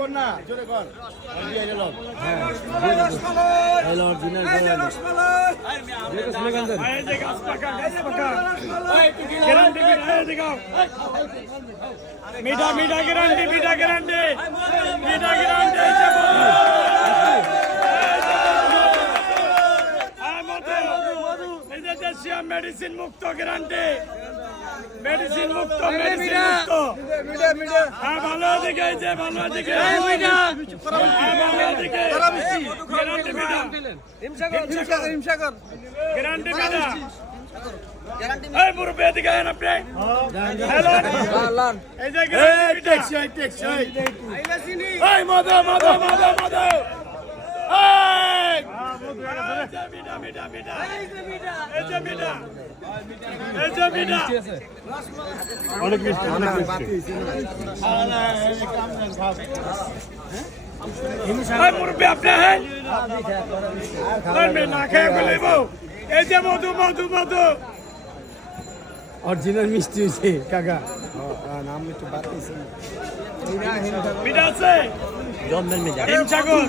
কর না জোরে কর দিয়ে গেল হ্যাঁ হ্যালো অরিজিনাল মিঠা মিঠা গ্যারান্টি মিঠা গ্যারান্টি মিঠা গ্যারান্টি মেডিসিন মুক্ত গ্যারান্টি মেডিসিন মুক্ত মেডিসিন মুক্ত হ্যাঁ ভালো দিকে যে ভালো দিকে ভালো দিকে গ্যারান্টি মিঠা গ্যারান্টি মিঠা এই মুরব্বি এদিকে আইন আপনি হ্যালো এই যে গ্যারান্টি টেকসই টেকসই এই মদো মদো মদো মদো এই মিঠা মিঠা মিঠা এই যে মিঠা এই যে মিঠা অনেক মিষ্টি অনেক মিষ্টি এই মুরব্বি আপনি হ্যাঁ না খেয়ে বলিব এই যে মধু মধু মধু অরিজিনাল মিষ্টি হয়েছে কাকা নাম একটু বাতিস মিঠা আছে জন্মের মেজা হিমসাগর